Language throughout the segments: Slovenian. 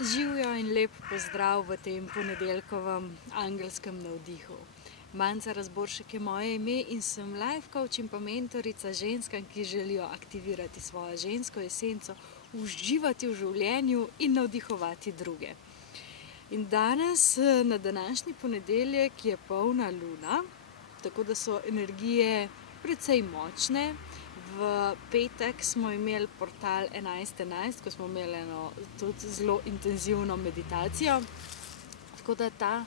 Živjo in lep pozdrav v tem ponedeljkovem angelskem navdihu. Manca Razboršek je moje ime in sem life coach in pa mentorica ženskam, ki želijo aktivirati svojo žensko esenco, uživati v življenju in navdihovati druge. In danes, na današnji ponedeljek, je polna luna, tako da so energije precej močne. V petek smo imeli portal 11.11, ko smo imeli eno tudi zelo intenzivno meditacijo. Tako da ta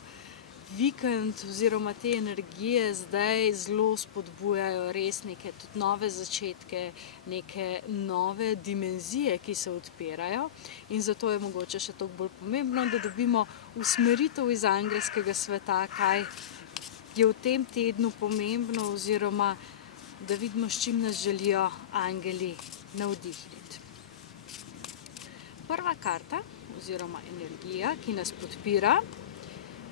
vikend oziroma te energije zdaj zelo spodbujajo res neke tudi nove začetke, neke nove dimenzije, ki se odpirajo. In zato je mogoče še toliko bolj pomembno, da dobimo usmeritev iz angelskega sveta, kaj je v tem tednu pomembno oziroma da vidimo, s čim nas želijo angeli navdihniti. Prva karta oziroma energija, ki nas podpira,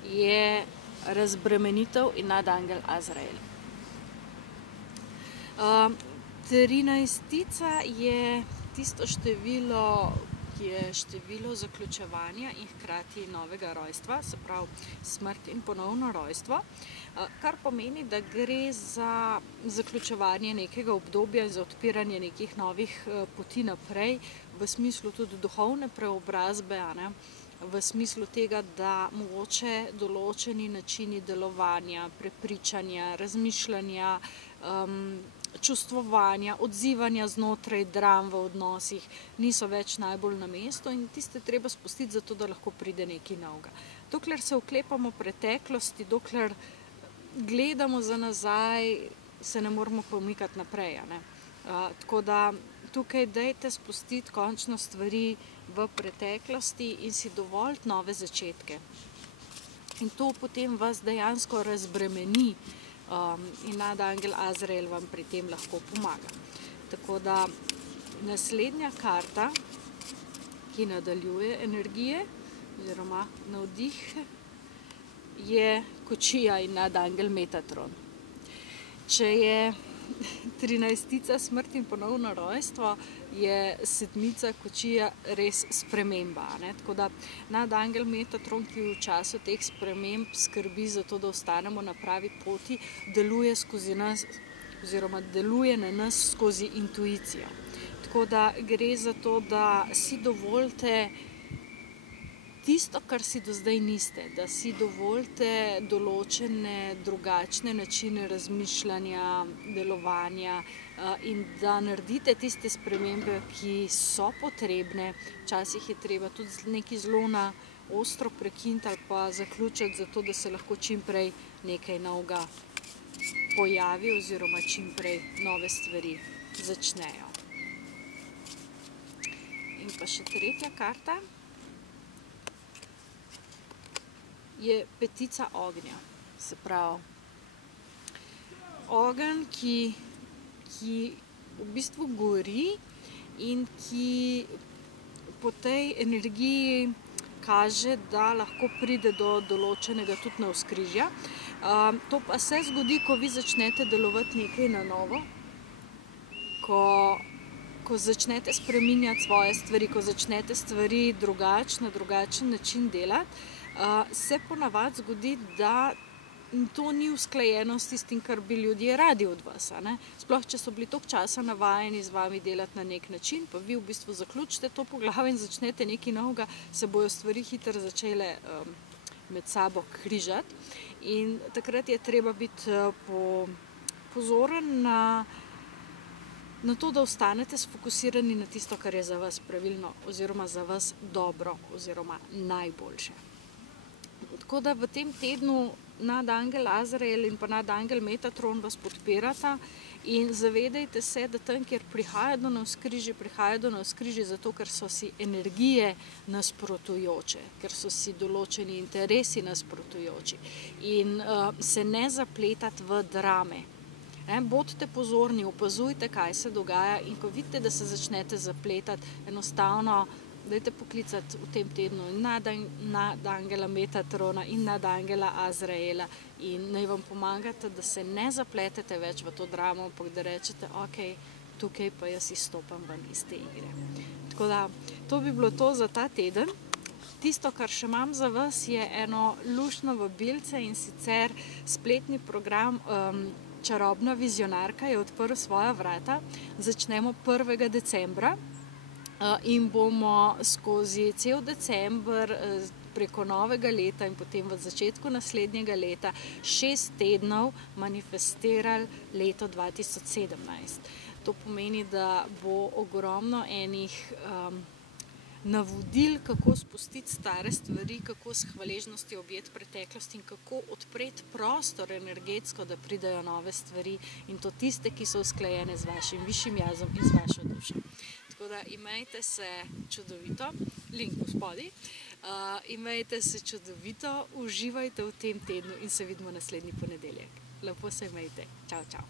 je razbremenitev in nadangel Azrael. 13 je tisto število, ki je število zaključevanja in hkrati novega rojstva, se pravi smrt in ponovno rojstvo, kar pomeni, da gre za zaključevanje nekega obdobja in za odpiranje nekih novih poti naprej, v smislu tudi duhovne preobrazbe, v smislu tega, da mogoče določeni načini delovanja, prepričanja, razmišljanja, čustvovanja, odzivanja znotraj dram v odnosih niso več najbolj na mestu in tiste treba spustiti zato, da lahko pride nekaj novega. Dokler se oklepamo preteklosti, dokler gledamo za nazaj, se ne moramo pomikati naprej. Tako da tukaj dajte spustiti končno stvari v preteklosti in si dovoliti nove začetke. In to potem vas dejansko razbremeni in nadangel Azrael vam pri tem lahko pomaga. Tako da naslednja karta, ki nadaljuje energije oziroma navdih, je kočija in nadangel Metatron. Če je 13 smrt in ponovno rojstvo, je 7 kočija res sprememba. Tako da nadangel Metatron, ki v času teh sprememb skrbi za to, da ostanemo na pravi poti, deluje skozi nas oziroma deluje na nas skozi intuicijo. Tako da gre za to, da si dovolite tisto, kar si do zdaj niste, da si dovolite določene drugačne načine razmišljanja, delovanja in da naredite tiste spremembe, ki so potrebne. Včasih je treba tudi nekaj zelo na ostro prekiniti ali pa zaključiti, zato da se lahko čim prej nekaj novega pojavi oziroma čim prej nove stvari začnejo. In pa še tretja karta je 5 ognja, se pravi ogenj, ki v bistvu gori in ki po tej energiji kaže, da lahko pride do določenega tudi navzkrižja. To pa se zgodi, ko vi začnete delovati nekaj na novo, ko začnete spreminjati svoje stvari, ko začnete stvari na drugačen način delati, se ponavadi zgodi, da to ni usklajeno s tistim, kar bi ljudje radi od vas. Sploh, če so bili toliko časa navajeni z vami delati na nek način, pa vi v bistvu zaključite to poglavje in začnete nekaj novega, se bojo stvari hitro začele med sabo križati. In takrat je treba biti pozoren na to, da ostanete sfokusirani na tisto, kar je za vas pravilno oziroma za vas dobro oziroma najboljše. Tako da v tem tednu nadangel Azrael in pa nadangel Metatron vas podpirata in zavedajte se, da tam, kjer prihaja do navzkrižij zato, ker so si energije nasprotujoče, ker so si določeni interesi nasprotujoči in se ne zapletati v drame. Bodite pozorni, opazujte, kaj se dogaja in ko vidite, da se začnete zapletati, enostavno dajte poklicati v tem tednu nadangela Metatrona in nadangela Azraela in naj vam pomagate, da se ne zapletete več v to dramo, ampak da rečete, ok, tukaj pa jaz izstopam ven iz te igre. Tako da, to bi bilo to za ta teden. Tisto, kar še imam za vas, je eno luštno vabilce, in sicer spletni program Čarobna vizionarka je odprl svoja vrata. Začnemo 1. decembra in bomo skozi cel december preko novega leta in potem v začetku naslednjega leta 6 tednov manifestirali leto 2017. To pomeni, da bo ogromno enih navodil, kako spustiti stare stvari, kako s hvaležnostjo objeti preteklost in kako odpreti prostor energetsko, da pridejo nove stvari, in to tiste, ki so usklajene z vašim višjim jazom in z vašo dušo. Tako da imejte se čudovito, link v spodaj, imejte se čudovito, uživajte v tem tednu in se vidimo naslednji ponedeljek. Lepo se imejte. Čau, čau.